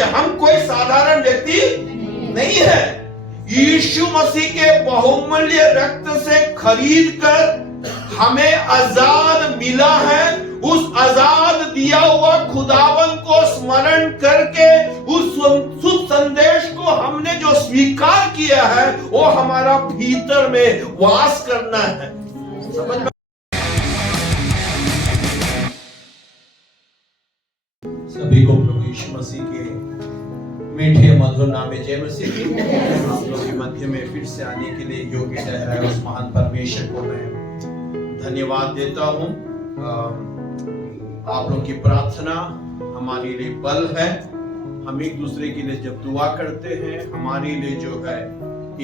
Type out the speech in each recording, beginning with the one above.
कि हम कोई साधारण व्यक्ति नहीं है। यीशु मसीह के बहुमूल्य रक्त से खरीद कर हमें आजाद मिला है। उस आजाद दिया हुआ खुदावन को स्मरण करके उस शुभ संदेश को हमने जो स्वीकार किया है वो हमारा भीतर में वास करना है। समझ में? सभी को प्रभु यीशु मसीह के मीठे मधुर नाम में जय मसीह की। आप लोगों के मध्य में फिर से आने के लिए योग्य ठहराए उस महान परमेश्वर को मैं धन्यवाद देता हूँ। आप लोगों की प्रार्थना हमारे लिए बल है। हम एक दूसरे के लिए जब दुआ करते हैं हमारे लिए जो है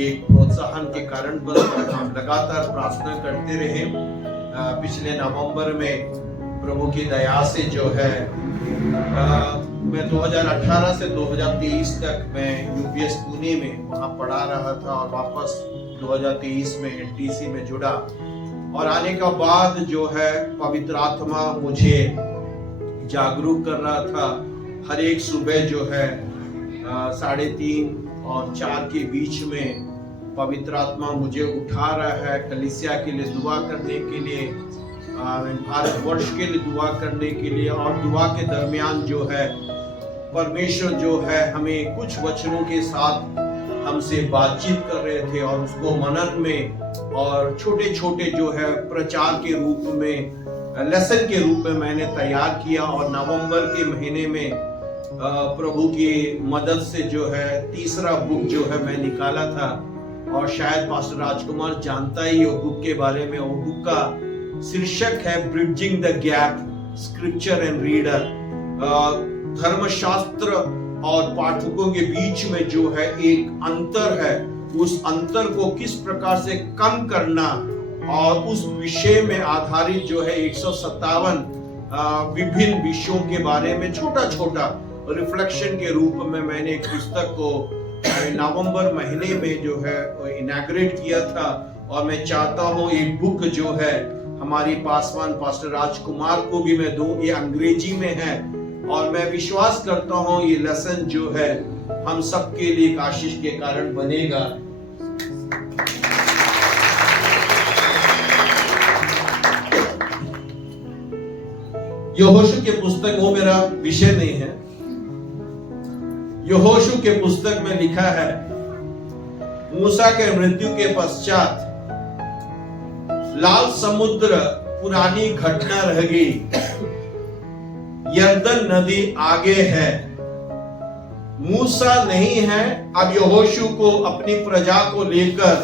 एक प्रोत्साहन के कारण बनता है। हम लगातार प्रार्थना करते रहे। पिछले नवंबर में प्रभु की दया से जो है मैं 2018 से 2023 तक मैं यूपीएस पुणे में वहाँ पढ़ा रहा था और वापस 2023 में एनटीसी में जुड़ा। और आने का बाद जो है पवित्र आत्मा मुझे जागरूक कर रहा था। हर एक सुबह जो है 3:30 और 4 के बीच में पवित्र आत्मा मुझे उठा रहा है कलीसिया के लिए दुआ करने के लिए, भारतवर्ष के लिए दुआ करने के लिए। और दुआ के दरमियान जो है परमेश्वर जो है हमें कुछ वचनों के साथ हमसे बातचीत कर रहे थे और उसको मनन में और छोटे छोटे जो है प्रचार के रूप में, लेसन के रूप में मैंने तैयार किया। और नवंबर के महीने में प्रभु की मदद से जो है तीसरा बुक जो है मैं निकाला था। और शायद पास्टर राजकुमार जानता ही वो बुक के बारे में। वो बुक का शीर्षक है bridging the gap, scripture and reader. धर्मशास्त्र और पाठकों के बीच में जो है एक अंतर है, उस अंतर को किस प्रकार से कम करना और उस विषय में आधारित जो है 157 विभिन्न विषयों के बारे में छोटा छोटा रिफ्लेक्शन के रूप में मैंने एक पुस्तक को नवंबर महीने में जो है इनॉग्रेट किया था। और मैं चाहता हूँ ये बुक जो है हमारी पासवान पास्टर राजकुमार को भी मैं दूं। ये अंग्रेजी में है और मैं विश्वास करता हूँ ये लेसन जो है हम सबके लिए एक आशीष के कारण बनेगा। यहोशू के पुस्तक, वो मेरा विषय नहीं है। यहोशू के पुस्तक में लिखा है मूसा के मृत्यु के पश्चात लाल समुद्र पुरानी घटना रह गई। यरदन नदी आगे है, मूसा नहीं है। अब यहोशू को अपनी प्रजा को लेकर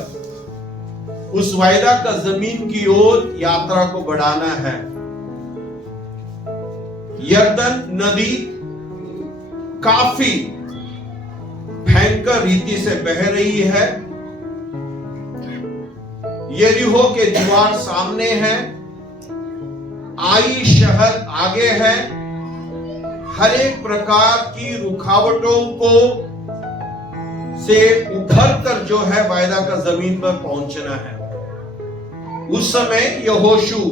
उस वायदा का जमीन की ओर यात्रा को बढ़ाना है। यरदन नदी काफी भयंकर रीति से बह रही है। यरीहो के द्वार सामने है, आई शहर आगे है। हर एक प्रकार की रुकावटों को से उभर कर जो है वायदा का जमीन पर पहुंचना है। उस समय यहोशू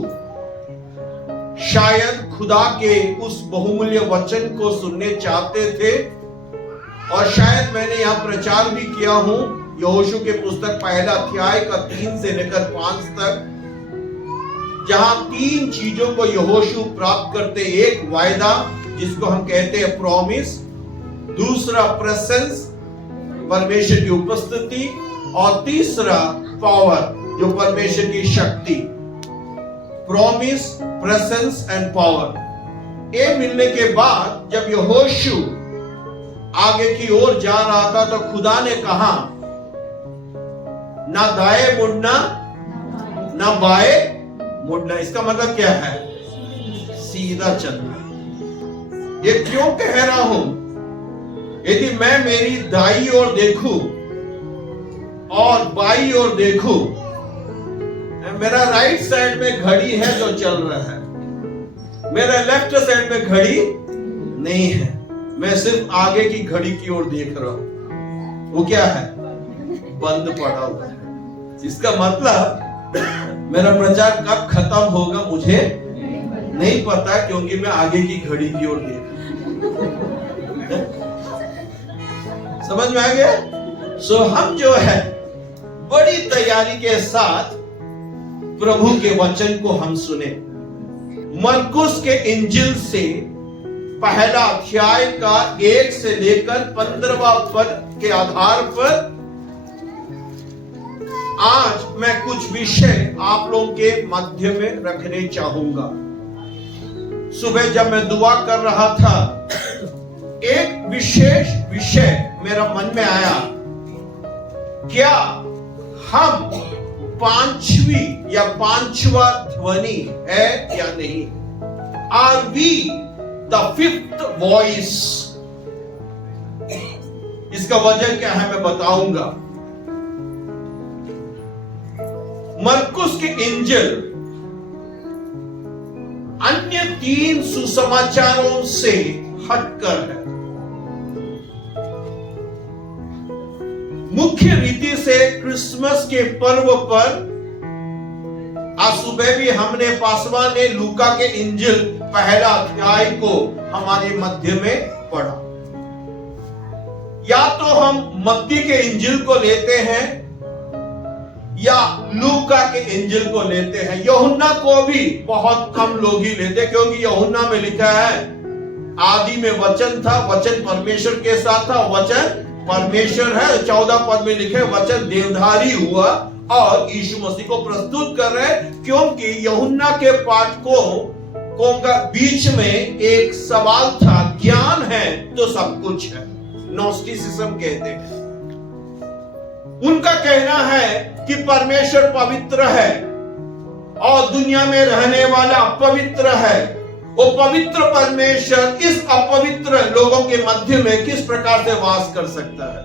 शायद खुदा के उस बहुमूल्य वचन को सुनने चाहते थे। और शायद मैंने यहां प्रचार भी किया हूं यहोशू के पुस्तक पहला अध्याय का 3 से लेकर 5 तक, जहां 3 चीजों को यहोशू प्राप्त करते। एक वायदा जिसको हम कहते हैं प्रॉमिस, दूसरा प्रेजेंस परमेश्वर की उपस्थिति, और तीसरा पावर जो परमेश्वर की शक्ति। Promise, presence and power. ये मिलने के बाद जब यहोशू आगे की ओर जा रहा था तो खुदा ने कहा ना दाएं मुड़ना ना बाएं मुड़ना। इसका मतलब क्या है? सीधा चलना। ये क्यों कह रहा हूं? यदि मैं मेरी दाई ओर देखूं और बाई ओर देखूं, मेरा राइट साइड में घड़ी है जो चल रहा है, मेरा लेफ्ट साइड में घड़ी नहीं है। मैं सिर्फ आगे की घड़ी की ओर देख रहा हूं। वो क्या है? बंद पड़ा हुआ है। इसका मतलब मेरा प्रचार कब खत्म होगा मुझे नहीं पता, क्योंकि मैं आगे की घड़ी की ओर देख रहा हूं। समझ में आ गया? सो हम जो है बड़ी तैयारी के साथ प्रभु के वचन को हम सुने। मरकुस के इंजिल से पहला अध्याय का 1 से लेकर 15वां पद के आधार पर आज मैं कुछ विषय आप लोगों के मध्य में रखने चाहूंगा। सुबह जब मैं दुआ कर रहा था, एक विशेष विषय मेरा मन में आया, क्या हम पांचवी या पांचवा ध्वनि है या नहीं? Are we the fifth voice? इसका वजह क्या है मैं बताऊंगा। मरकुस के इंजिल अन्य 3 सुसमाचारों से हटकर है। मुख्य रीति से क्रिसमस के पर्व पर आज सुबह भी हमने पासवा ने लूका के इंजिल पहला अध्याय को हमारे मध्य में पढ़ा। या तो हम मत्ती के इंजिल को लेते हैं या लूका के इंजिल को लेते हैं। यूहन्ना को भी बहुत कम लोग ही लेते, क्योंकि यूहन्ना में लिखा है आदि में वचन था, वचन परमेश्वर के साथ था, वचन परमेश्वर है। 14 पद में लिखे वचन देवधारी हुआ, और यीशु मसीह को प्रस्तुत कर रहे हैं, क्योंकि यूहन्ना के पाठकों का बीच में एक सवाल था, ज्ञान है तो सब कुछ है, नोस्टिसिज्म कहते हैं। उनका कहना है कि परमेश्वर पवित्र है और दुनिया में रहने वाला अपवित्र है। वो पवित्र परमेश्वर इस अपवित्र लोगों के मध्य में किस प्रकार से वास कर सकता है?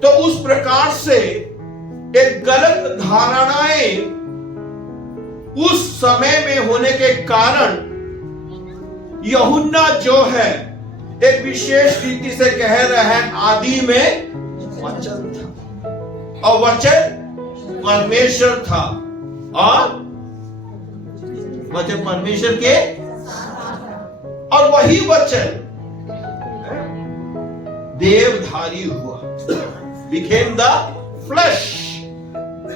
तो उस प्रकार से एक गलत धारणाएं उस समय में होने के कारण यूहन्ना जो है एक विशेष रीति से कह रहे हैं आदि में वचन था और वचन परमेश्वर था और वचन परमेश्वर के और वही वचन देवधारी हुआ, became the flesh।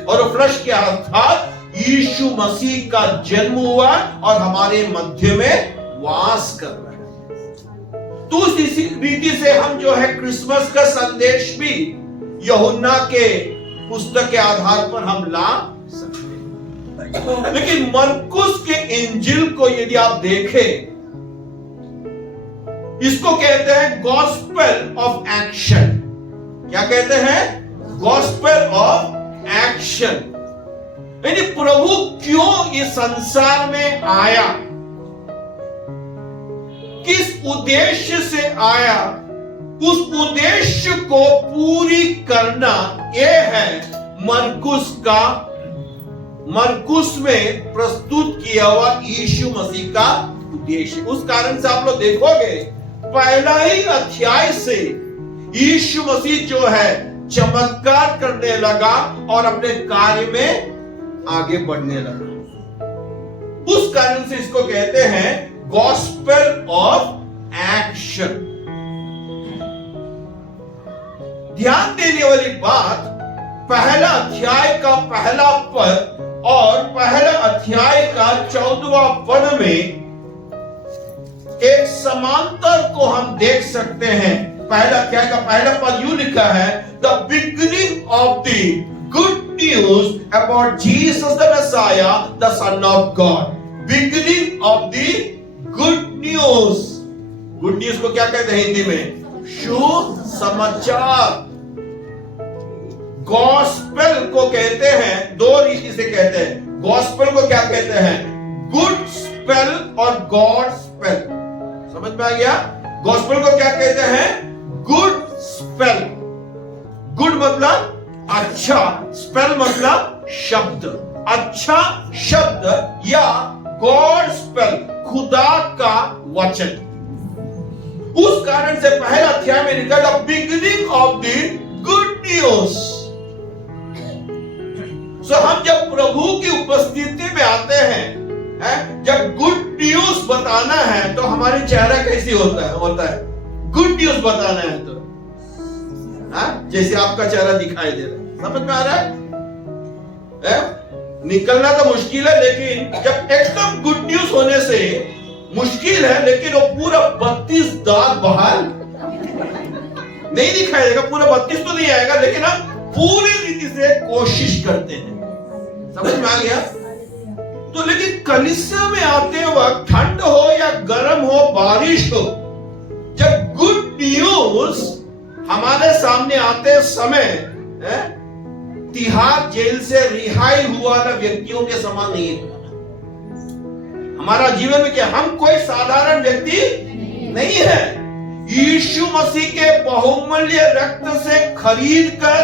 और फ्लश क्या अर्थात यीशु मसीह का जन्म हुआ और हमारे मध्य में वास कर रहा है। तो उस रीति से हम जो है क्रिसमस का संदेश भी यूहन्ना के पुस्तक के आधार पर हम ला सकते हैं। लेकिन मरकुस के इंजिल को यदि आप देखें, इसको कहते हैं गॉस्पेल ऑफ एक्शन। क्या कहते हैं? Gospel of action. यानी प्रभु क्यों इस संसार में आया, किस उद्देश्य से आया, उस उद्देश्य को पूरी करना यह है मरकुस में प्रस्तुत किया हुआ यीशु मसीह का उद्देश्य। उस कारण से आप लोग देखोगे पहला ही अध्याय से यीशु मसीह जो है चमत्कार करने लगा और अपने कार्य में आगे बढ़ने लगा। उस कारण से इसको कहते हैं गॉस्पेल ऑफ एक्शन। ध्यान देने वाली बात, पहला अध्याय का पहला पद और पहला अध्याय का 14वां पद में एक समांतर को हम देख सकते हैं। पहला अध्याय का पहला पद यूं लिखा है, the beginning of the good news about Jesus the Messiah the son of God. Beginning of the good news. Good news को क्या कहते हैं हिंदी में? शुभ समाचार। गॉस्पेल को कहते हैं, दो रीति से कहते हैं। गॉस्पेल को क्या कहते हैं? गुड स्पेल और गॉड स्पेल। समझ में आ गया? गॉस्पेल को क्या कहते हैं? Good spell. गुड मतलब अच्छा, स्पेल मतलब शब्द, अच्छा शब्द या गॉड स्पेल, खुदा का वचन। उस कारण से पहला अध्याय में लिखा the beginning of the good news. So हम जब प्रभु की उपस्थिति में आते हैं, जब गुड न्यूज बताना है तो हमारी चेहरा कैसी होता है? गुड न्यूज बताना है तो जैसे आपका चेहरा दिखाई दे रहा है, समझ में आ रहा है? निकलना तो मुश्किल है, लेकिन जब एकदम गुड न्यूज होने से मुश्किल है, लेकिन वो पूरा 32 दांत बाहर नहीं दिखाई देगा। पूरा 32 तो नहीं आएगा, लेकिन हम पूरी रीति से कोशिश करते हैं। समझ में आ गया? तो लेकिन कलीसिया में आते वक्त ठंड हो या गर्म हो, बारिश हो, जब गुड न्यूज हमारे सामने आते समय तिहाड़ जेल से रिहाई हुआ ना व्यक्तियों के समान नहीं है। हमारा जीवन में क्या, हम कोई साधारण व्यक्ति नहीं है। यीशु मसीह के बहुमूल्य रक्त से खरीद कर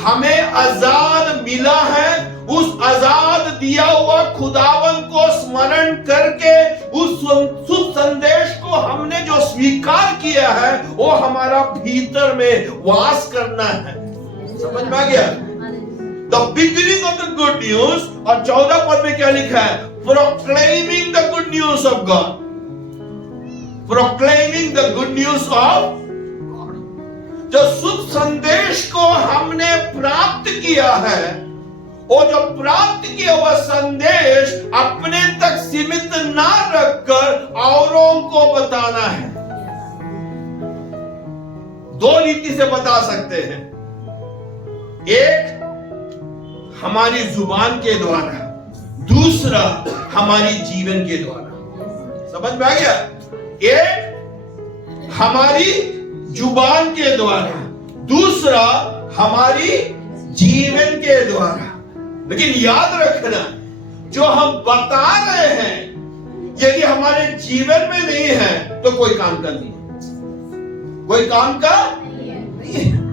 हमें आजाद मिला है। उस आजाद दिया हुआ खुदावन को स्मरण करके उस शुभ संदेश को हमने जो स्वीकार किया है, वो हमारा भीतर में वास करना है। समझ में आ गया? The beginning of the good news, और 14 पद में क्या लिखा है? Proclaiming the good news of God. Proclaiming the good news of, जो शुभ संदेश को हमने प्राप्त किया है, वो जो प्राप्त किया हुआ संदेश अपने तक सीमित ना रखकर औरों को बताना है। दो रीति से बता सकते हैं। एक हमारी जुबान के द्वारा, दूसरा हमारी जीवन के द्वारा। समझ में आ गया? एक हमारी जुबान के द्वारा, दूसरा हमारी जीवन के द्वारा। लेकिन याद रखना, जो हम बता रहे हैं यदि हमारे जीवन में नहीं है तो कोई काम का नहीं है, कोई काम का नहीं है।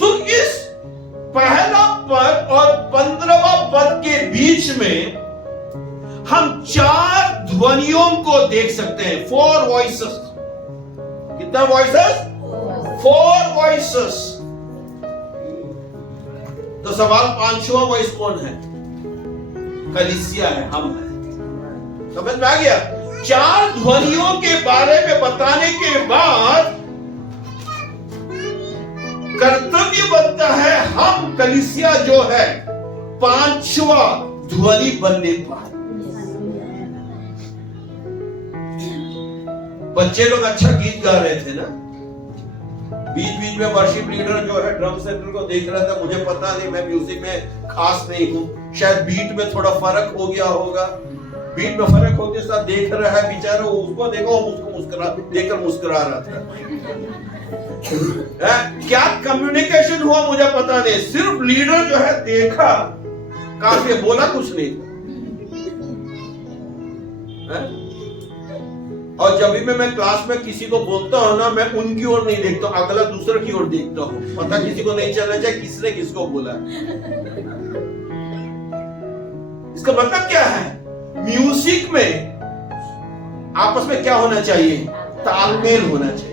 तो इस पहला पद और 15वां पद के बीच में हम 4 ध्वनियों को देख सकते हैं। 4 वॉइसेस। कितना वॉइसेस? 4 वॉइसेस। तो सवाल 5वां वॉइस कौन है? कलीसिया है, हम हैं। समझ में आ गया? 4 ध्वनियों के बारे में बताने के बाद कर्तव्य बनता है हम कलीसिया जो है 5वां ध्वनि बनने पर। बच्चे लोग अच्छा गीत गा रहे थे ना, बीच बीच में वर्शिप लीडर जो है ड्रम सेंटर को देख रहा था। मुझे पता नहीं, मैं म्यूजिक में खास नहीं हूं, शायद बीट में थोड़ा फर्क हो गया होगा। बीट में फर्क होते साथ देख रहा है बेचारा, उसको देखो, उसको देखकर मुस्कुरा रहा था। क्या कम्युनिकेशन हुआ मुझे पता नहीं, सिर्फ लीडर जो है देखा, काफी बोला कुछ नहीं। और जब भी मैं क्लास में किसी को बोलता हूं ना, मैं उनकी ओर नहीं देखता, अगला दूसरे की ओर देखता हूं। पता किसी को नहीं चलना चाहिए किसने किसको बोला। इसका मतलब क्या है? म्यूजिक में आपस में क्या होना चाहिए? तालमेल होना चाहिए।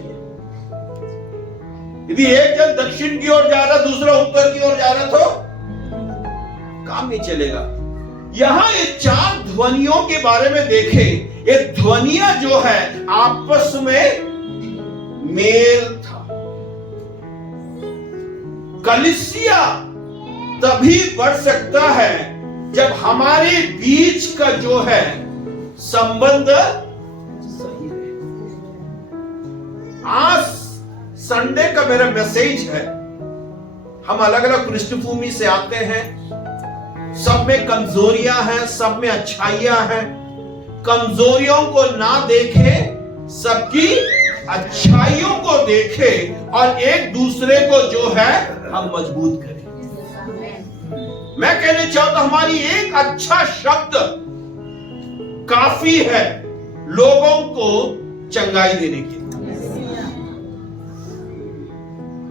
यदि एक जन दक्षिण की ओर जा रहा, दूसरा उत्तर की ओर जा रहा, तो काम नहीं चलेगा। यहां ये 4 ध्वनियों के बारे में देखें। ये ध्वनियां जो है आपस में मेल था। कलीसिया तभी बढ़ सकता है जब हमारे बीच का जो है संबंध सही रहे। आज संडे का मेरा मैसेज है, हम अलग अलग पृष्ठभूमि से आते हैं, सब में कमजोरियां हैं, सब में अच्छाइयां हैं। कमजोरियों को ना देखें, सबकी अच्छाइयों को देखें और एक दूसरे को जो है हम मजबूत करें। मैं कहना चाहता हूं, हमारी एक अच्छा शब्द काफी है लोगों को चंगाई देने के लिए।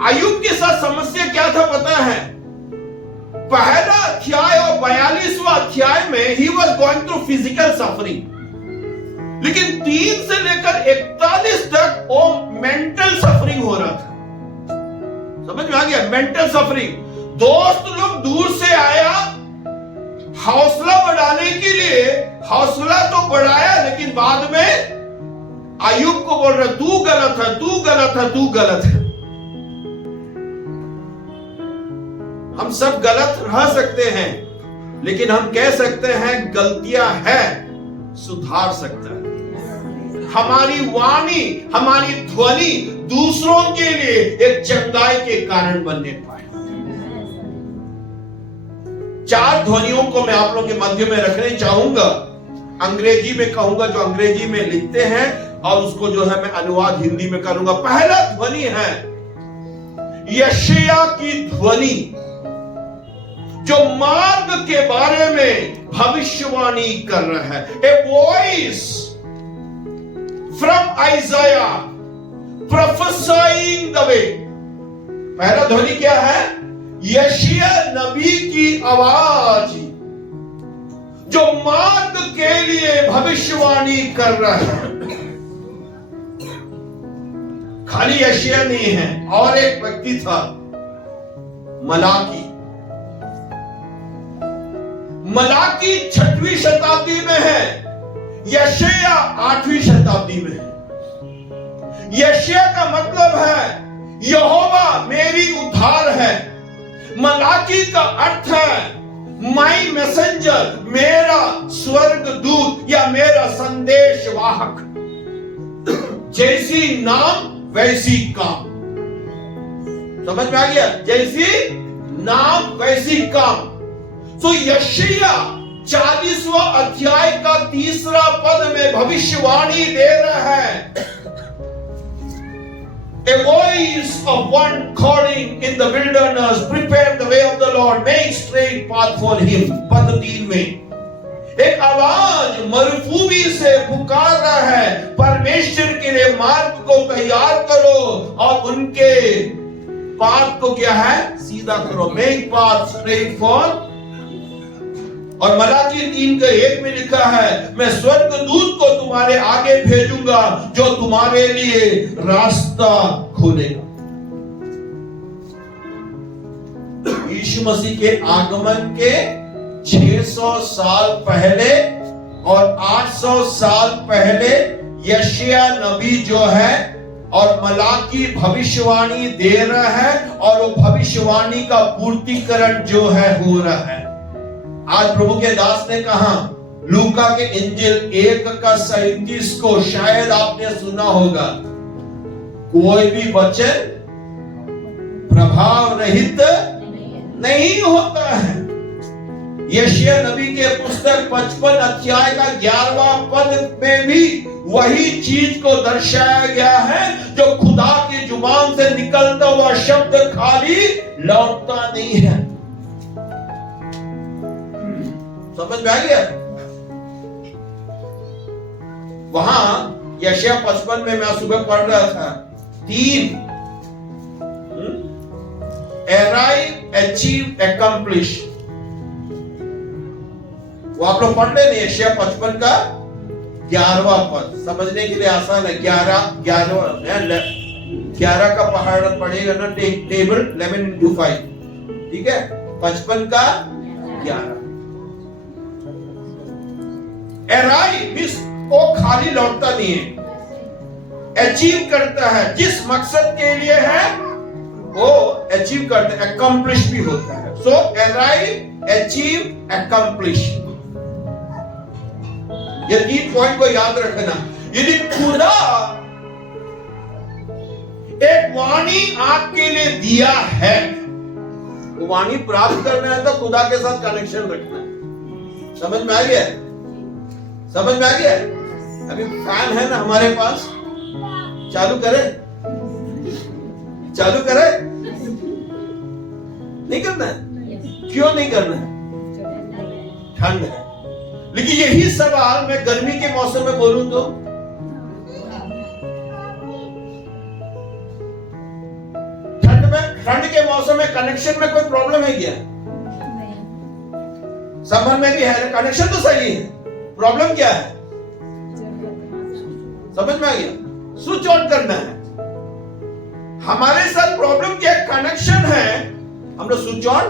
अय्यूब के साथ समस्या क्या था पता है? पहला अध्याय और 42वां अध्याय में he was going through physical suffering, लेकिन 3 से लेकर 41 तक वो मेंटल सफरिंग हो रहा था। समझ में आ गया? Mental suffering. दोस्त लोग दूर से आया हौसला बढ़ाने के लिए, हौसला तो बढ़ाया, लेकिन बाद में अय्यूब को बोल रहा है तू गलत है, तू गलत है, तू गलत है। हम सब गलत रह सकते हैं, लेकिन हम कह सकते हैं गलतियां है, सुधार सकता है। हमारी वाणी, हमारी ध्वनि दूसरों के लिए एक चंगाई के कारण बनने पाए। 4 ध्वनियों को मैं आप लोगों के मध्य में रखने चाहूंगा। अंग्रेजी में कहूंगा जो अंग्रेजी में लिखते हैं, और उसको जो है मैं अनुवाद हिंदी में करूंगा। पहला ध्वनि है यशायाह की ध्वनि, जो मार्ग के बारे में भविष्यवाणी कर रहा है। A voice from आइज़ाया prophesying the वे। पहला ध्वनि क्या है? यशायाह नबी की आवाज, जो मार्ग के लिए भविष्यवाणी कर रहा है। खाली यशायाह नहीं है, और एक व्यक्ति था मलाकी। मलाकी 6वीं शताब्दी में है, यशायाह 8वीं शताब्दी में है। यशायाह का मतलब है यहोवा मेरी उद्धार है। मलाकी का अर्थ है माई मैसेंजर, मेरा स्वर्ग दूत या मेरा संदेश वाहक। जैसी नाम वैसी काम। समझ में आ गया? जैसी नाम वैसी काम। तो यशायाह 40वां अध्याय का 3रा पद में भविष्यवाणी दे रहा है। A voice of one calling in the wilderness, prepare the way of the Lord, make straight path for him. पद 3 में एक आवाज मरुभूमि से पुकार रहा है, परमेश्वर के लिए मार्ग को तैयार करो और उनके पाथ को क्या है? सीधा करो। Make path straight for. और मलाकी 3:1 में लिखा है मैं स्वर्गदूत को तुम्हारे आगे भेजूंगा जो तुम्हारे लिए रास्ता खोलेगा। यीशु मसीह के आगमन के 600 साल पहले और 800 साल पहले यशायाह नबी जो है और मलाकी भविष्यवाणी दे रहा है, और वो भविष्यवाणी का पूर्तिकरण जो है हो रहा है। आज प्रभु के दास ने कहा, लूका के इंजिल 1:37 को शायद आपने सुना होगा, कोई भी वचन प्रभाव रहित नहीं होता है। यशायाह नबी के पुस्तक 55 अध्याय का 11वां पद में भी वही चीज को दर्शाया गया है, जो खुदा की जुबान से निकलता हुआ शब्द खाली लौटता नहीं है। समझ में आ गया? वहां यशायाह 55 में मैं सुबह पढ़ रहा था 3 अराइव, अचीव, अकम्प्लिश। वो आप लोग पढ़ लें। यशायाह 55 का 11वां पद समझने के लिए आसान है। 11 का पहाड़ पड़ेगा ना, टेबल 11:5, ठीक है? 55 का 11। वो खाली लौटता नहीं है, अचीव करता है। जिस मकसद के लिए है वो अचीव करता है, अकम्प्लिश भी होता है। सो अराइव, अचीव, अकम्प्लिश, ये 3 पॉइंट को याद रखना। यदि खुदा एक वाणी आपके लिए दिया है, वो वाणी प्राप्त करना है तो खुदा के साथ कनेक्शन रखना है। समझ में आ गया? समझ में आ गया? अभी फैन है ना हमारे पास, चालू करे? चालू करे? नहीं करना है? क्यों नहीं करना है? ठंड है। लेकिन यही सवाल मैं गर्मी के मौसम में बोलूं तो ठंड के मौसम में कनेक्शन में कोई प्रॉब्लम है क्या? समर में भी है, कनेक्शन तो सही है। प्रॉब्लम क्या है? समझ में आ गया? स्विच ऑन करना है। हमारे साथ प्रॉब्लम क्या? कनेक्शन है, हम लोग स्विच ऑन।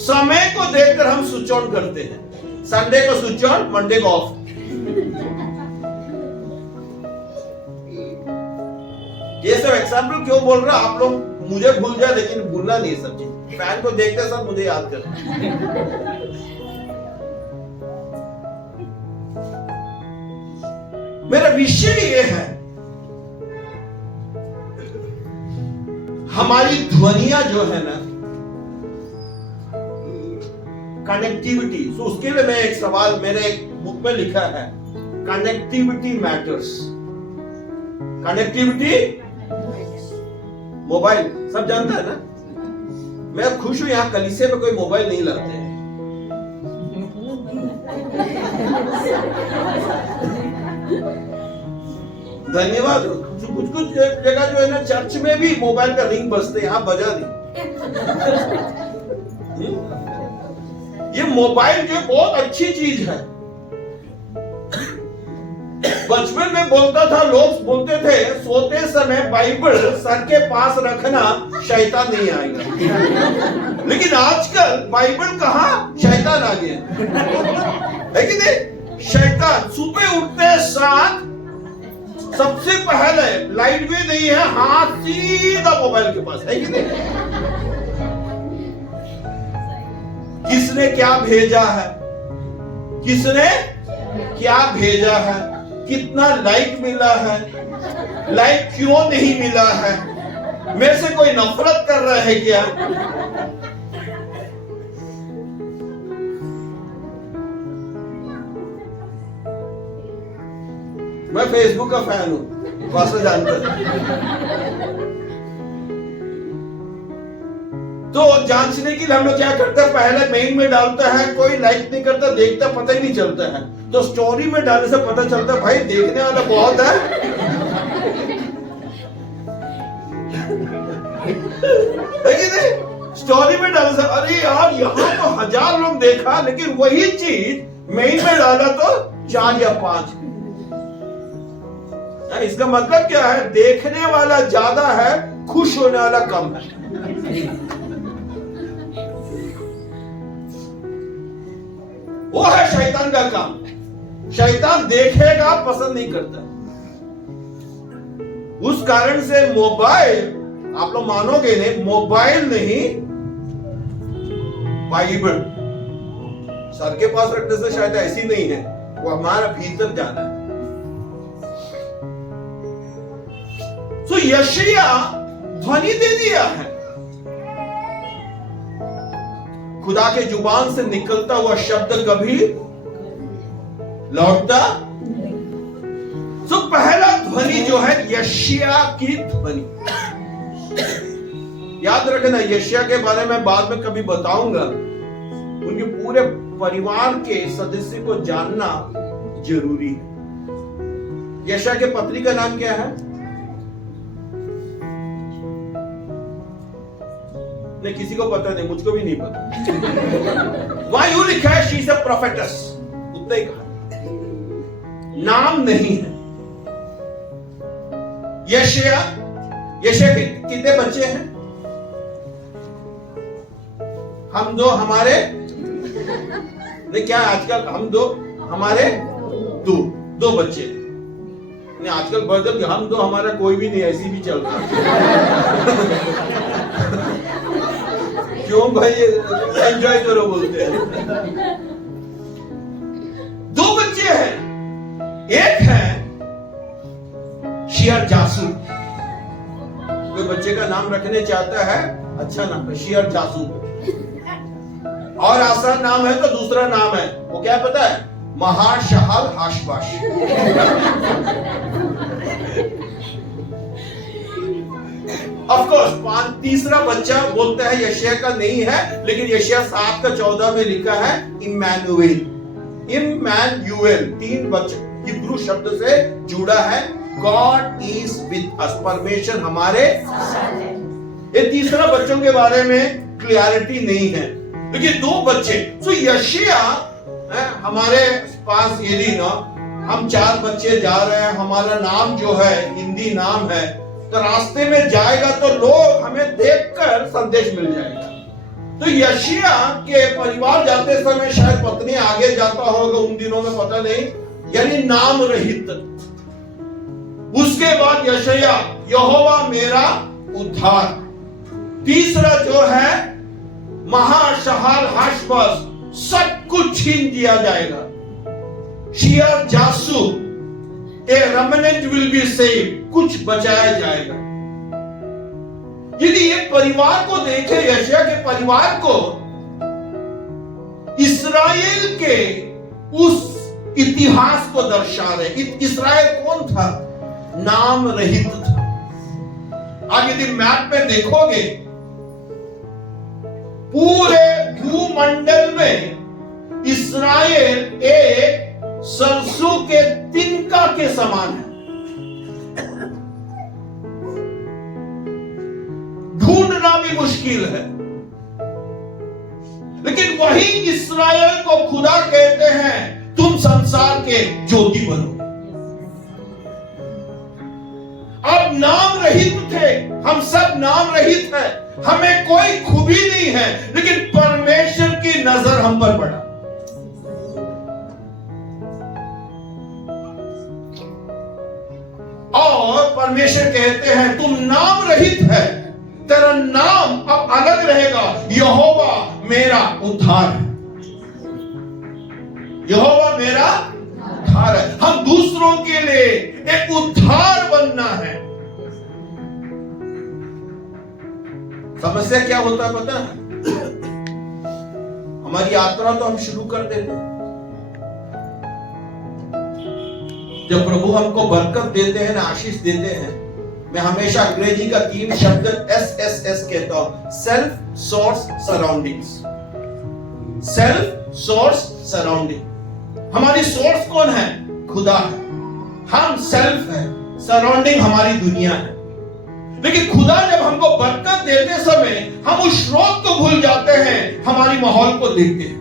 समय को देखकर हम स्विच ऑन करते हैं, संडे को स्विच ऑन, मंडे को ऑफ। ये सब एग्जाम्पल क्यों बोल रहा, आप लोग मुझे भूल जाए लेकिन भूलना नहीं सब चीज। फैन को देखते सब मुझे याद कर। मेरा विषय ये है, हमारी ध्वनियां जो है ना, कनेक्टिविटी। तो उसके लिए मैं एक सवाल मेरे एक बुक में लिखा है, कनेक्टिविटी मैटर्स। कनेक्टिविटी, मोबाइल सब जानता है ना। मैं खुश हूं यहां कलीसिया में कोई मोबाइल नहीं लाते हैं। धन्यवाद। कुछ जगह जो है ना, चर्च में भी मोबाइल का रिंग बजते, यहां बजा नहीं। ये मोबाइल जो बहुत अच्छी चीज है। बचपन में बोलता था, लोग बोलते थे सोते समय बाइबल सर के पास रखना, शैतान नहीं आएगा। लेकिन आजकल बाइबल कहां, शैतान आ गया है कि नहीं। शैतान सुबह उठते साथ सबसे पहले, लाइट भी नहीं है, हाथ सीधा मोबाइल के पास, है कि नहीं। किसने क्या भेजा है, किसने क्या भेजा है, कितना लाइक मिला है, लाइक क्यों नहीं मिला है, मेरे से कोई नफरत कर रहा है क्या। मैं फेसबुक का फैन हूं, वास्तव जानते हैं। तो जांचने के लिए हम लोग क्या करते हैं, पहले मेल में डालता है, कोई लाइक नहीं करता, देखता पता ही नहीं चलता है। तो स्टोरी में डालने से पता चलता है भाई देखने वाला बहुत है। स्टोरी में डालने से, अरे यार यहाँ तो 1000 लोग देखा, लेकिन वही चीज मेल में डाला तो 4 या 5। इसका मतलब क्या है, देखने वाला ज्यादा है, खुश होने वाला कम है। वो है शैतान का काम। शैतान देखेगा पसंद नहीं करता। उस कारण से मोबाइल, आप लोग मानोगे नहीं, मोबाइल नहीं बाइबल सर के पास रखने से शायद ऐसी नहीं है, वो हमारा भीतर जाना है। तो यशाया ध्वनि दे दिया है, खुदा के जुबान से निकलता हुआ शब्द कभी लौटता। तो पहला ध्वनि जो है यशाया की ध्वनि। याद रखना, यशाया के बारे में बाद में कभी बताऊंगा। उनके पूरे परिवार के सदस्य को जानना जरूरी है। यशाया के पत्री का नाम क्या है? नहीं, किसी को पता नहीं, मुझको भी नहीं पता। वहां यूं लिखा है, शी इज अ प्रोफेटस, उतना ही कहा, नाम नहीं है। यशाया के कितने बच्चे हैं? हम दो, हमारे नहीं, क्या आजकल हम दो, हमारे दो बच्चे नहीं, आजकल बदल गया, हम दो हमारा कोई भी नहीं, ऐसी भी चलता। क्यों भाई, एंजॉय करो बोलते हैं। 2 बच्चे हैं, एक है शियर जासू। कोई बच्चे का नाम रखने चाहता है, अच्छा नाम है शियर जासू, और आसान नाम है तो दूसरा नाम है, वो क्या पता है, महाशहाल हाशबाश। ऑफ कोर्स तीसरा बच्चा बोलता है यशाया का नहीं है, लेकिन यशाया 7:14 में लिखा है इम्मानुएल। इम्मानुएल 3 बच्चे हिब्रू शब्द से जुड़ा है, गॉड इज विद अस, परमेश्वर हमारे साथ है। ये तीसरा बच्चों के बारे में क्लियरिटी नहीं है, लेकिन 2 बच्चे। तो यशाया हमारे पास यदि ना हम 4 बच्चे जा रहे हैं, हमारा नाम जो है हिंदी नाम है, तो रास्ते में जाएगा तो लोग हमें देखकर संदेश मिल जाएगा। तो यशिया के परिवार जाते समय शायद पत्नी आगे जाता होगा उन दिनों में, पता नहीं, यानी नाम रहित। उसके बाद यशाया यहोवा मेरा उद्धार। तीसरा जो है महाशहाल हाशबस, सब कुछ छीन दिया जाएगा। Shear जासू, A remnant will be saved, कुछ बचाया जाएगा। यदि एक परिवार को देखे, यशाया के परिवार को, इस्राएल के उस इतिहास को दर्शा रहे। इस्राएल कौन था? नाम रहित था। आप यदि मैप में देखोगे, पूरे भूमंडल में इस्राएल एक सरसों के तिनका के समान है। ढूंढना भी मुश्किल है। लेकिन वही इस्राएल को खुदा कहते हैं तुम संसार के ज्योति बनो। अब नाम रहित थे, हम सब नाम रहित हैं, हमें कोई खूबी नहीं है, लेकिन परमेश्वर की नजर हम पर पड़ा। और परमेश्वर कहते हैं तुम नाम रहित है, तेरा नाम अब अलग रहेगा, यहोवा मेरा उद्धार है। यहोवा मेरा उद्धार है। हम दूसरों के लिए एक उद्धार बनना है। समस्या क्या होता है पता है? हमारी यात्रा तो हम शुरू कर देते हैं, जब प्रभु हमको बरकत देते हैं ना, आशीष देते हैं। मैं हमेशा अंग्रेजी का 3 शब्द SSS कहता हूं, self source surroundings. Self source surrounding. हमारी सोर्स कौन है? खुदा है। हम सेल्फ है, सराउंडिंग हमारी दुनिया है। लेकिन खुदा जब हमको बरकत देते समय हम उस स्रोत को भूल जाते हैं, हमारी माहौल को देखते हैं।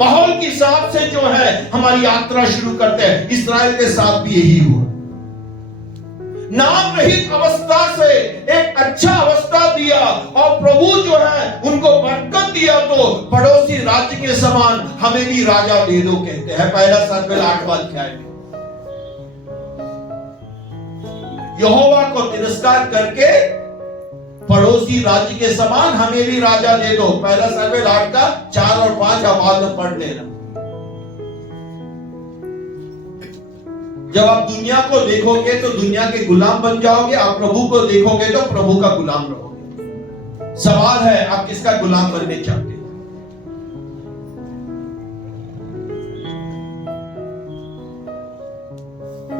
माहौल के हिसाब से जो है हमारी यात्रा शुरू करते हैं। इस्राएल के साथ भी यही हुआ। नाम रहित अवस्था से एक अच्छा अवस्था दिया और प्रभु जो है उनको बरकत दिया, तो पड़ोसी राज्य के समान हमें भी राजा दे दो कहते हैं। पहला सामुएल 8वां अध्याय में यहोवा को तिरस्कार करके पड़ोसी राज्य के समान हमें भी राजा दे दो। पहला सामुएल 8 का 4 और 5 बाद में पढ़ लेना। जब आप दुनिया को देखोगे तो दुनिया के गुलाम बन जाओगे, आप प्रभु को देखोगे तो प्रभु का गुलाम रहोगे। सवाल है आप किसका गुलाम बनने चाहते हैं?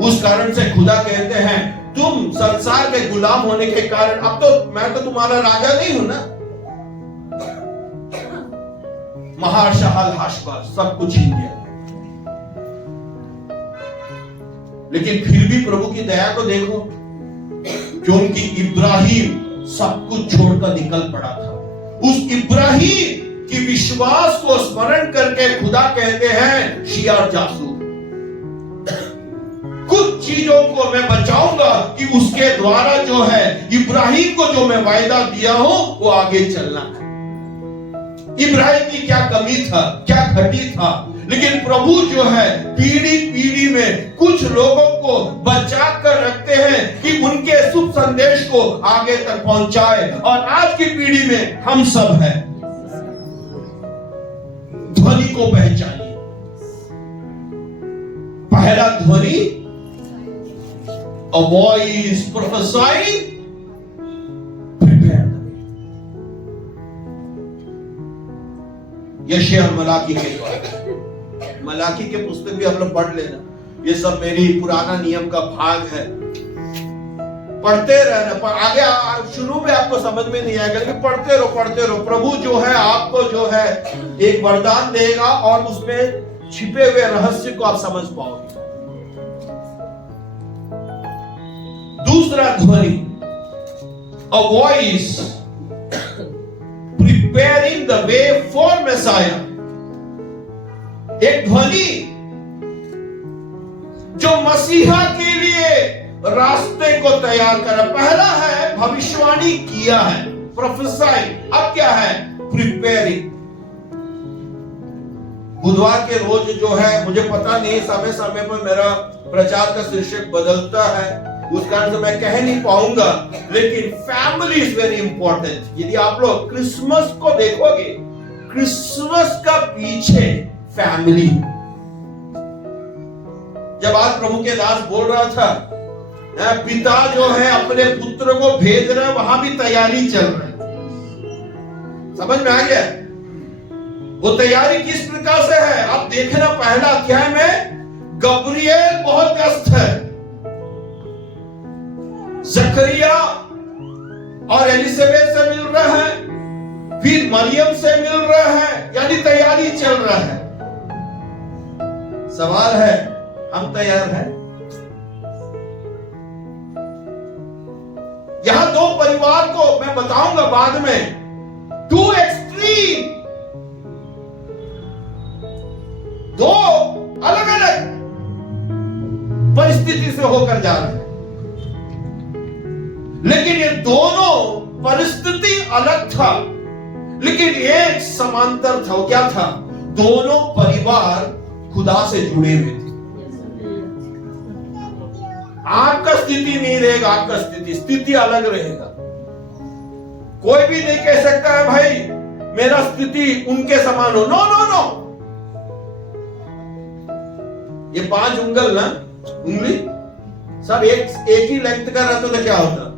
उस कारण से खुदा कहते हैं तुम संसार के गुलाम होने के कारण, अब तो मैं तो तुम्हारा राजा नहीं हूं ना। महाशहाल हाशबास, सब कुछ छीन दिया। लेकिन फिर भी प्रभु की दया को देखो, क्योंकि इब्राहिम सब कुछ छोड़कर निकल पड़ा था। उस इब्राहिम की विश्वास को स्मरण करके खुदा कहते हैं शियार जासू, कुछ चीजों को मैं बचाऊंगा कि उसके द्वारा जो है इब्राहिम को जो मैं वायदा दिया हूं वो आगे चलना है। इब्राहिम की क्या कमी था, क्या घटी था, लेकिन प्रभु जो है पीढ़ी पीढ़ी में कुछ लोगों को बचा कर रखते हैं कि उनके शुभ संदेश को आगे तक पहुंचाए। और आज की पीढ़ी में हम सब हैं। ध्वनि को पहचानिए। पहला ध्वनि, a voice prophesying, prepare the way। यशायाह और मलाकी के द्वारा, मलाकी के पुस्तक भी हम लोग पढ़ लेना। ये सब मेरी पुराना नियम का भाग है, पढ़ते रहना। पर आगे शुरू में आपको समझ में नहीं आएगा, लेकिन पढ़ते रहो। प्रभु जो है आपको जो है एक वरदान देगा और उसमें छिपे हुए रहस्य को आप समझ पाओगे। दूसरा ध्वनि, a voice preparing the way for Messiah। एक ध्वनि जो मसीहा के लिए रास्ते को तैयार कर। पहला है भविष्यवाणी किया है, प्रोफेसाई, अब क्या है? प्रिपेयरिंग। बुधवार के रोज जो है, मुझे पता नहीं, समय समय पर मेरा प्रचार का शीर्षक बदलता है, उस कारण से मैं कह नहीं पाऊंगा, लेकिन फैमिली इज वेरी इंपॉर्टेंट। यदि आप लोग क्रिसमस को देखोगे, क्रिसमस का पीछे फैमिली। जब आज प्रभु के दास बोल रहा था, पिता जो है अपने पुत्र को भेज रहे, वहां भी तैयारी चल रही। समझ में आ गया? वो तैयारी किस प्रकार से है आप देखना। पहला अध्याय में गब्रिएल बहुत व्यस्त है, जकरिया और एलिजाबेथ से मिल रहा है, फिर मरियम से मिल रहा है, यानी तैयारी चल रहा है। सवाल है, हम तैयार हैं? यहां दो परिवार को मैं बताऊंगा बाद में, टू एक्सट्रीम, दो अलग अलग परिस्थिति से होकर जा रहे हैं, लेकिन ये दोनों परिस्थिति अलग था, लेकिन एक समांतर था। वो क्या था? दोनों परिवार खुदा से जुड़े हुए थे। आपका स्थिति नहीं रहेगा, आपका स्थिति अलग रहेगा। कोई भी नहीं कह सकता है भाई मेरा स्थिति उनके समान हो। नो नो नो, ये 5 उंगली सब एक ही लेंथ का रहता तो क्या होता?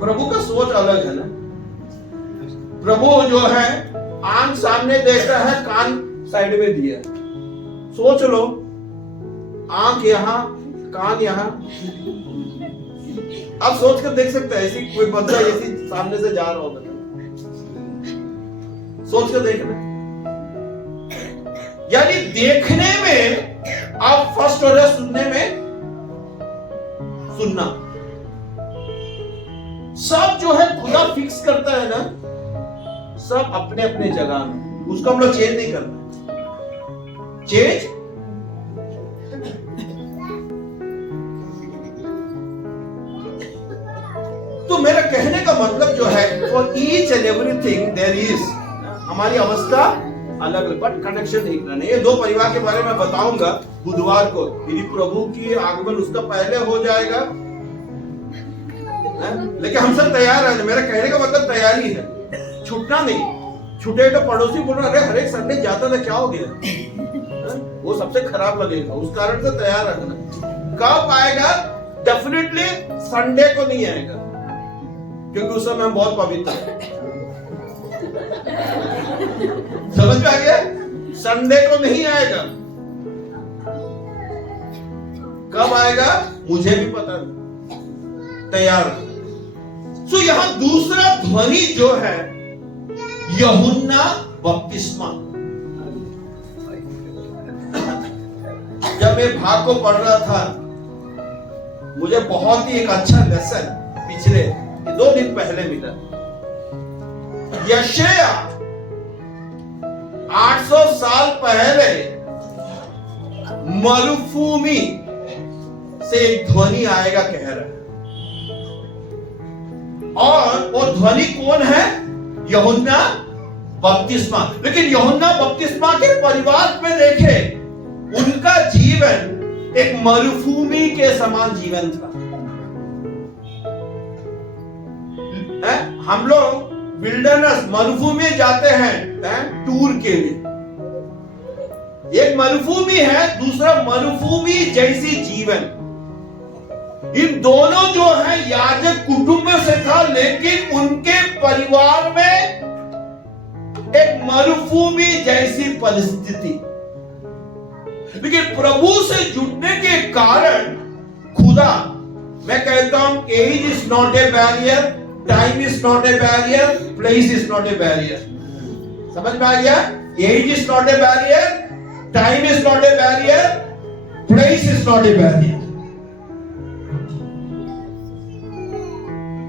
प्रभु का सोच अलग है ना। प्रभु जो है आंख सामने देख रहा है, कान साइड में दिया। सोच लो, आंख यहां, कान यहां। आप सोच कर देख सकते हैं, ऐसी कोई बंदा ऐसी सामने से जा रहा होगा, सोच कर देखना। यानी देखने में आप फर्स्ट हो जाए, सुनने में सुनना। सब जो है खुदा फिक्स करता है ना, सब अपने अपने जगह में, उसको हम लोग चेंज नहीं करना। चेंज तो मेरा कहने का मतलब जो है, for each and everything there is, हमारी अवस्था अलग अलग बट कनेक्शन एक नहीं। ये दो परिवार के बारे में बताऊंगा बुधवार को, यदि प्रभु की आगमन उसका पहले हो जाएगा, लेकिन हम सब तैयार हैं। मेरा कहने का मतलब तैयारी है, छूटना नहीं। छूटे तो पड़ोसी बोल रहा, अरे हर एक संडे जाता था, क्या हो गया? वो सबसे खराब लगेगा, उस कारण से तैयार रखना। कब आएगा? डेफिनेटली संडे को नहीं आएगा, क्योंकि उस समय हम बहुत पवित्र हैं। समझ में आ गया? संडे को नहीं आएगा। कब आएगा मुझे भी पता नहीं, तैयार। सो यहां दूसरा ध्वनि जो है, यूहन्ना बपतिस्मा। जब मैं भाग को पढ़ रहा था, मुझे बहुत ही एक अच्छा लेसन पिछले 2 दिन पहले मिला। यशाया 800 साल पहले मरुभूमि से एक ध्वनि आएगा कह रहा है, और वो ध्वनि कौन है? यूहन्ना बपतिस्मा। लेकिन यूहन्ना बपतिस्मा के परिवार में देखे, उनका जीवन एक मरुभूमि के समान जीवन था। हम लोग विल्डरनेस, मरुभूमि जाते हैं टूर के लिए। एक मरुभूमि है, दूसरा मरुभूमि जैसी जीवन। इन दोनों जो है याजक कुटुंब से था, लेकिन उनके परिवार में एक मरुभूमि जैसी परिस्थिति। लेकिन प्रभु से जुड़ने के कारण खुदा, मैं कहता हूं, age is not a barrier, time is not a barrier, place is not a barrier. समझ में आ गया? Age is not a barrier, time is not a barrier, place is not a barrier.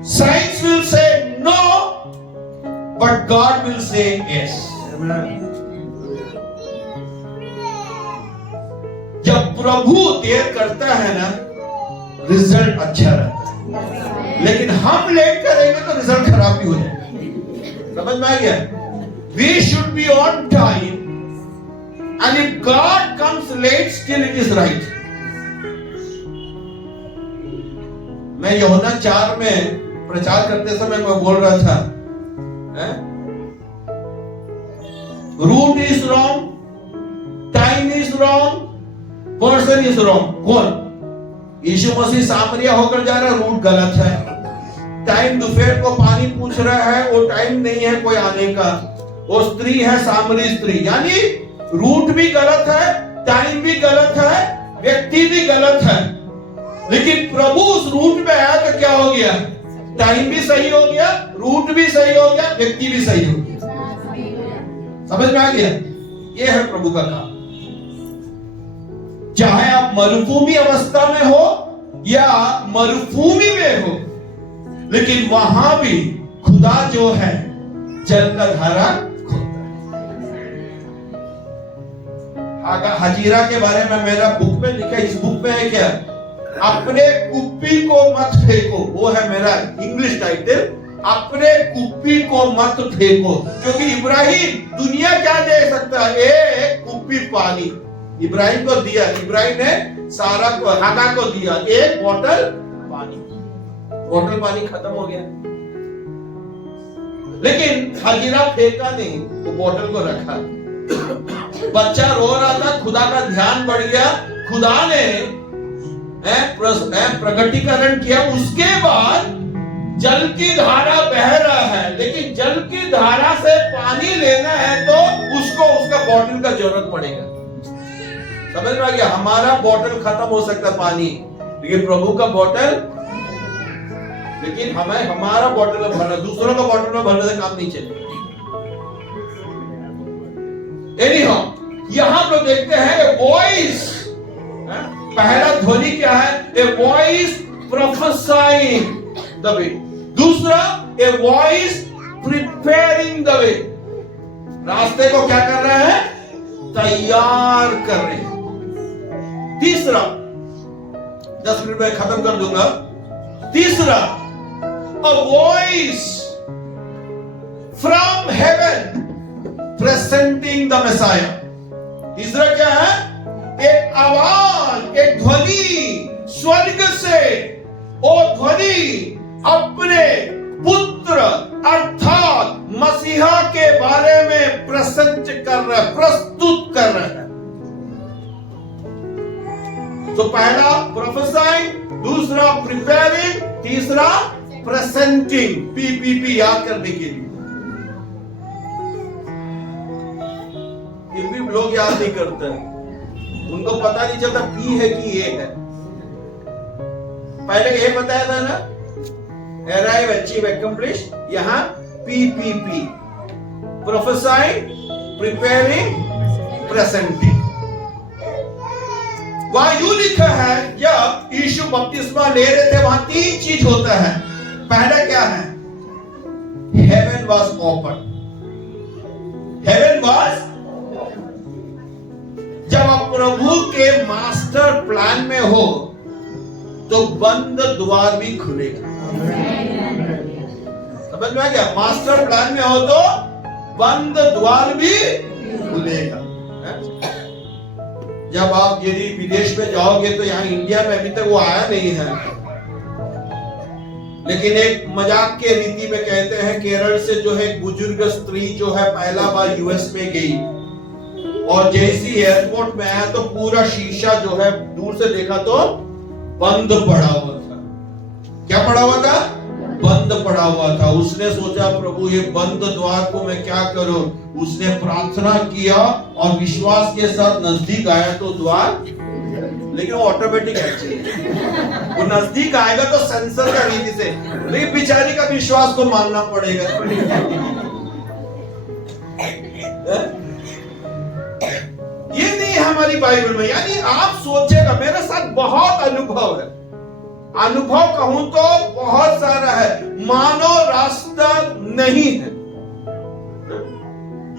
Science will say no, but God will say yes. जब प्रभु देर करता है ना, result अच्छा रहता है। लेकिन हम लेट करेंगे तो रिजल्ट खराब भी हो जाएगा। समझ में आ गया? We should be on time, and if God comes late, still it is right. मैं यूहन्ना 4 में प्रचार करते समय मैं बोल रहा था, route is wrong, time is wrong, person is wrong. कौन? यीशु मसीह सामरिया होकर जा रहा है, रूट गलत है। टाइम दोपहर को पानी पूछ रहा है, वो टाइम नहीं है कोई आने का। वो स्त्री है सामरी स्त्री, यानी रूट भी गलत है, टाइम भी गलत है, व्यक्ति भी गलत है। लेकिन प्रभु उस रूट में आया तो क्या हो गया? टाइम भी सही हो गया, रूट भी सही हो गया, व्यक्ति भी सही हो गया। समझ में आ गया? ये है प्रभु का काम। चाहे आप मरुभूमि अवस्था में हो या मरुभूमि में हो, लेकिन वहां भी खुदा जो है जल का धारा खोलता है। हजीरा के बारे में मेरा बुक में लिखा, इस बुक में है क्या? अपने कुप्पी को मत फेंको, वो है मेरा इंग्लिश टाइटल, अपने कुप्पी को मत फेंको। क्योंकि इब्राहिम दुनिया क्या दे सकता है? एक कुप्पी पानी इब्राहिम को दिया, इब्राहिम ने सारा को हागा को दिया, एक बोतल पानी। बोतल पानी खत्म हो गया, लेकिन हजीरा फेंका नहीं, वो बोतल को रखा। बच्चा रो रहा था, खुदा का ध्यान बढ़ गया, खुदा ने प्रकटीकरण किया। उसके बाद जल की धारा बह रहा है, लेकिन जल की धारा से पानी लेना है तो उसको उसका बोतल का जरूरत पड़ेगा। समझ में आ गया? हमारा बोतल खत्म हो सकता है पानी, लेकिन प्रभु का बोतल, लेकिन हमें हमारा बोतल में भरना, दूसरों का बोतल में भरने से काम नहीं चलेगा। एनीहाउ, यहां हम लोग देखते हैं वॉइस, पहला ध्वनि क्या है? A voice professing the way. दूसरा, a voice preparing the way, रास्ते को क्या कर रहा है? तैयार कर रहे हैं। तीसरा, 10 मिनट में खत्म कर दूंगा। तीसरा, a voice from heaven presenting the Messiah. तीसरा क्या है? एक आवाज, एक ध्वनि स्वर्ग से, वो ध्वनि अपने पुत्र अर्थात मसीहा के बारे में प्रस्तुत कर रहा है। तो पहला प्रोफेसाइंग, दूसरा प्रिपेयरिंग, तीसरा प्रेजेंटिंग। पीपीपी याद करने के लिए, भी लोग याद नहीं करते, उनको पता नहीं चलता पी है कि ए है। पहले ए बताया था ना, अराइव, अचीव, अकम्प्लिश। यहां पीपीपी, प्रोफेसाइंग, प्रिपेयरिंग, प्रेजेंटिंग। वहां यूं लिखा है, जब यीशु बपतिस्मा ले रहे थे वहां 3 चीज होता है। पहला क्या है? Heaven was open. Heaven was, जब आप प्रभु के मास्टर प्लान में हो तो बंद द्वार भी खुलेगा। समझ में आ गया? मास्टर प्लान में हो तो बंद द्वार भी खुलेगा। जब आप यदि विदेश में जाओगे तो यहाँ इंडिया में अभी तक वो आया नहीं है, लेकिन एक मजाक के रीति में कहते हैं, केरल से जो है बुजुर्ग स्त्री जो है पहला बार यूएस में गई, और जैसी एयरपोर्ट में आया तो पूरा शीशा जो है दूर से देखा तो बंद पड़ा हुआ था। क्या पड़ा हुआ था? बंद पड़ा हुआ था। उसने सोचा, प्रभु ये बंद द्वार को मैं क्या करूं? उसने प्रार्थना किया और विश्वास के साथ नजदीक आया तो द्वार, लेकिन वो ऑटोमेटिक एक्चुअली वो नजदीक आएगा तो सेंसर का रीति से, लेकिन बेचारी का विश्वास को मानना पड़ेगा। ये नहीं हमारी बाइबल में। यानी आप सोचेगा, मेरे साथ बहुत अनुभव है, अनुभव कहूं तो बहुत सारा है। मानो रास्ता नहीं है।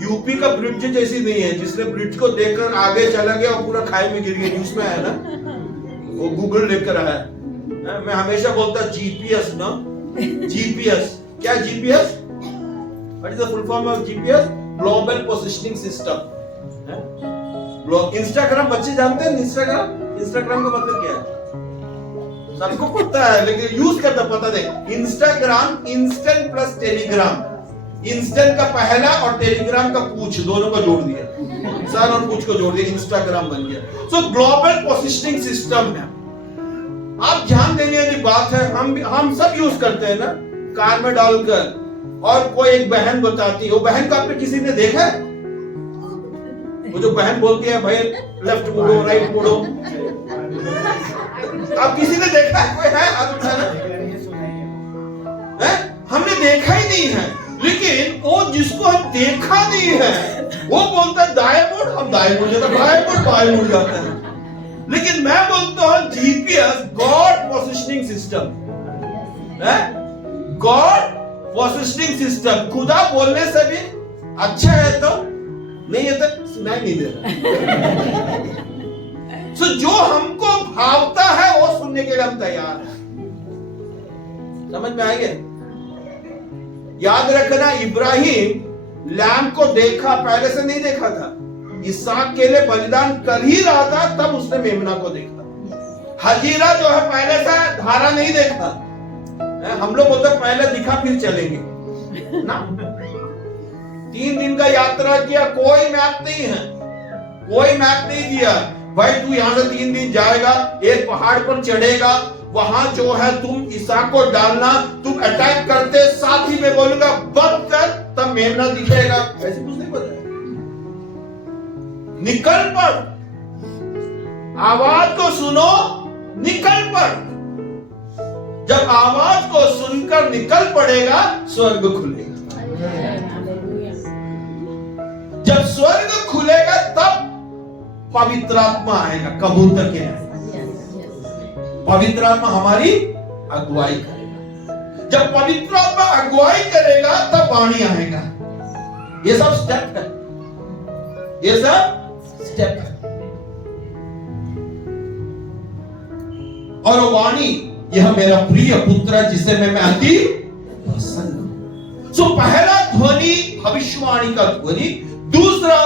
यूपी का ब्रिज जैसी नहीं है, जिसने ब्रिज को देखकर आगे चला गया और पूरा खाई में गिर गया। न्यूज में है ना, वो गूगल लेकर आया। मैं हमेशा बोलता जीपीएस ना जीपीएस। क्या GPS? What is the full form of GPS? Global positioning system. Instagram बच्चे जानते हैं? इंस्टाग्राम का मतलब क्या है? सबको पता है लेकिन यूज करना पता नहीं। Instagram instant plus Telegram, instant का पहला और टेलीग्राम का पूछ दोनों को जोड़ दिया, सर और पूछ को जोड़ दिया, इंस्टाग्राम बन गया। सो ग्लोबल पोजिशनिंग सिस्टम है। आप ध्यान देने वाली बात है, हम सब यूज करते हैं ना कार में डालकर। और कोई एक बहन बताती है, वो बहन को आपने किसी ने देखा है? वो जो बहन बोलती है भाई लेफ्ट मुड़ो राइट मुड़ो, आप किसी ने देखा है? कोई है? हमने देखा ही नहीं है। लेकिन वो जिसको हम देखा नहीं है वो बोलता है दाएं मुड़, हम दाएं मुड़ जाते हैं, बाएं मुड़ जाते हैं। लेकिन मैं बोलता हूं जीपीएस गॉड पोजिशनिंग सिस्टम है, गॉड पोजिशनिंग सिस्टम। खुदा बोलने से भी अच्छा है तो नहीं है तो सुनाई नहीं दे रहा। सो जो हमको भावता है वो सुनने के लिए हम तैयार हैं। समझ में आएगा? याद रखना, इब्राहिम लैम को देखा, पहले से नहीं देखा था। इसहाक के लिए बलिदान कर ही रहा था तब उसने मेमना को देखा। हजीरा जो है पहले से धारा नहीं देखा। हम लोग बोलते पहले दिखा फिर चलेंगे ना। 3 दिन का यात्रा किया, कोई मैप नहीं है, कोई मैप नहीं दिया। भाई तू यहां से 3 दिन जाएगा, एक पहाड़ पर चढ़ेगा, वहां जो है तुम इसहाक को डालना, तुम अटैक करते साथ ही में बोलूंगा बंद कर, तब मेमना दिखेगा। ऐसे कुछ नहीं बताया। निकल पड़, आवाज को सुनो, निकल पड़। जब आवाज को सुनकर निकल पड़ेगा स्वर्ग खुलेगा। जब स्वर्ग खुलेगा तब पवित्र आत्मा आएगा, कबूतर के आएगा। पवित्र आत्मा हमारी अगुवाई करेगा। जब पवित्र आत्मा अगुवाई करेगा तब वाणी आएगा। ये सब स्टेप है, ये सब स्टेप है। और वाणी, यह मेरा प्रिय पुत्र जिसे मैं अति प्रसन्न हूं। सो पहला ध्वनि भविष्यवाणी का ध्वनि, दूसरा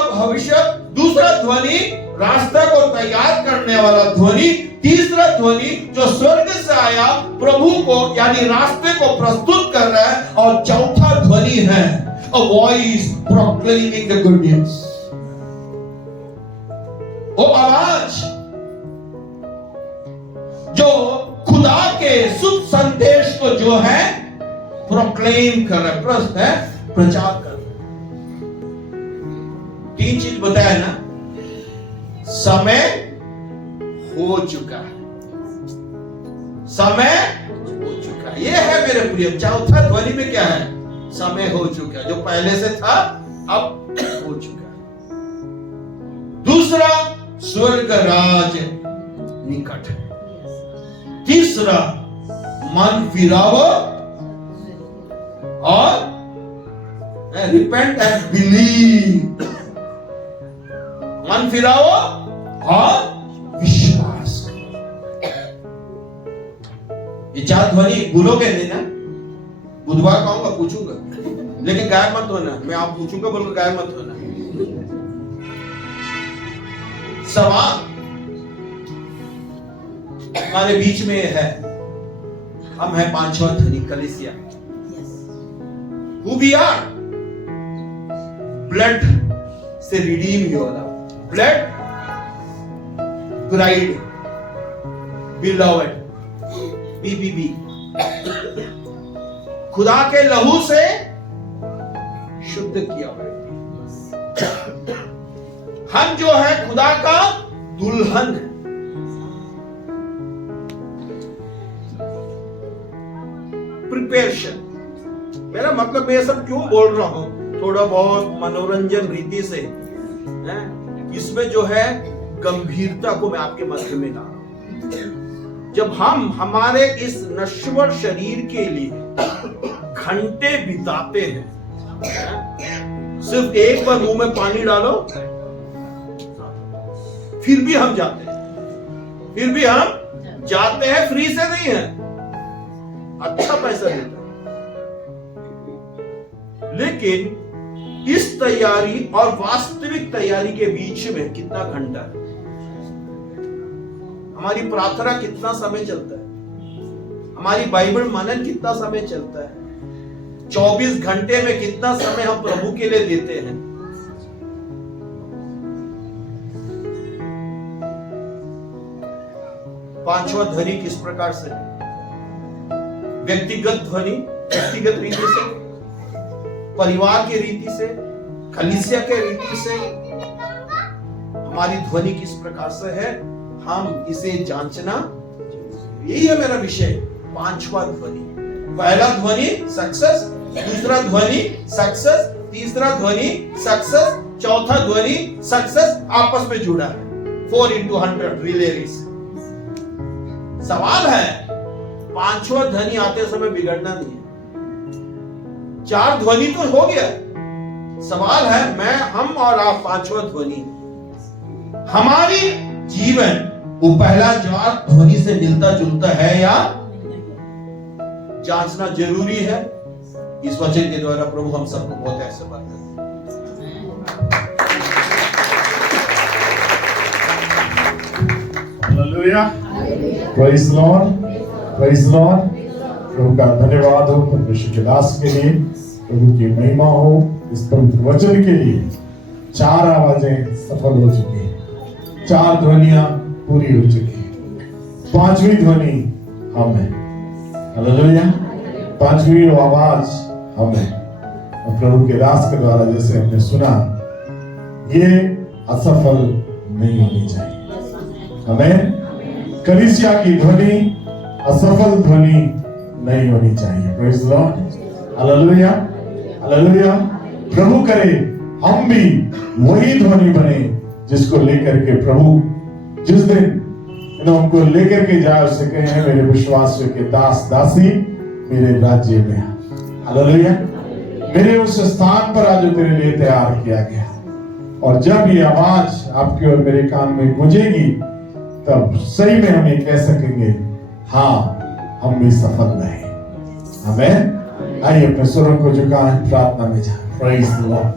ध्वनि रास्ता को तैयार करने वाला ध्वनि, तीसरा ध्वनि जो स्वर्ग से आया प्रभु को यानी रास्ते को प्रस्तुत कर रहा है, और चौथा ध्वनि है a voice proclaiming the good news। वो आवाज जो खुदा के शुभ संदेश को जो है प्रोक्लेम कर रहा है, प्रचार कर रहा है। 3 चीज बताया ना, समय हो चुका है, समय हो चुका है। ये है मेरे प्रिय। चौथा ध्वनि में क्या है? समय हो चुका है। जो पहले से था अब हो चुका है। दूसरा, स्वर्ग राज निकट है। तीसरा, मन फिराओ और रिपेंट एंड बिलीव। मन फिराओ और विश्वास। ये 4 ध्वनि बोलोगे नहीं ना? बुधवार कहूंगा, पूछूंगा, लेकिन गायब मत होना। मैं आप पूछूंगा बोलूंगा, गायब मत होना। सवाल हमारे बीच में है, हम हैं 5वां ध्वनि कलीसिया। Who we are? Blood से रिडीम हुआ, ब्लड ब्राइड, बिलॉवेड, BBB। खुदा के लहू से शुद्ध किया हुआ। हम जो है खुदा का दुल्हन है। प्रिपरेशन, मेरा मतलब मैं सब क्यों बोल रहा हूं, थोड़ा बहुत मनोरंजन रीति से है? इसमें जो है गंभीरता को मैं आपके मध्य में ला रहा हूं। जब हम हमारे इस नश्वर शरीर के लिए घंटे बिताते हैं, सिर्फ एक बार मुंह में पानी डालो फिर भी हम जाते हैं, फ्री से नहीं है, अच्छा पैसा देता है। लेकिन इस तैयारी और वास्तविक तैयारी के बीच में कितना घंटा है? हमारी प्रार्थना कितना समय चलता है? हमारी बाइबल मनन कितना समय चलता है? 24 घंटे में कितना समय हम प्रभु के लिए देते हैं? पांचवा ध्वनि किस प्रकार से? व्यक्तिगत ध्वनि, व्यक्तिगत रीति से, परिवार की रीति से, कलीसिया के रीति से हमारी ध्वनि किस प्रकार से है, हम इसे जांचना। यही है मेरा विषय। पांचवा ध्वनि, पहला ध्वनि सक्सेस, दूसरा ध्वनि सक्सेस, तीसरा ध्वनि सक्सेस, चौथा ध्वनि सक्सेस आपस में जुड़ा है। 4 into 100 रिले रेस। सवाल है, पांचवा ध्वनि आते समय बिगड़ना नहीं है। 4 ध्वनि तो हो गया, सवाल है हम और आप पांचवा ध्वनि, हमारी जीवन वो पहला 4 ध्वनि से मिलता जुलता है या जांचना जरूरी है। इस वचन के द्वारा प्रभु हम सबको बहुत ऐसे बात करते हैं। Hallelujah, praise Lord, praise Lord. प्रभु का धन्यवाद हो परमेश्वर के दास के लिए, प्रभु की महिमा हो इस पवित्र वचन के लिए। 4 आवाजें सफल हो चुकी हैं, 4 ध्वनियां पूरी हो चुकी हैं, 5वीं ध्वनि हम है। हालेलुया, 5वीं आवाज हम है। और प्रभु के दास के द्वारा जैसे हमने सुना, ये असफल नहीं होनी चाहिए। हमें कलीसिया की ध्वनि असफल ध्वनि नहीं होनी चाहिए। Praise Lord, hallelujah, hallelujah. प्रभु करे हम भी वही ध्वनि बने जिसको लेकर के प्रभु जिस दिन हमको लेकर के जाए, उससे कहे मेरे विश्वासियों के दास दासी मेरे राज्य में। हालेलुया, मेरे उस स्थान पर आज तेरे लिए तैयार किया गया। और जब ये आवाज आपके और मेरे कान में गूंजेगी, तब सही में हम ये कह सकेंगे, हाँ हम भी सफल रहे। आमीन। आइए अपने स्वरों को झुकाएं, प्रार्थना में जाएं। Praise the Lord.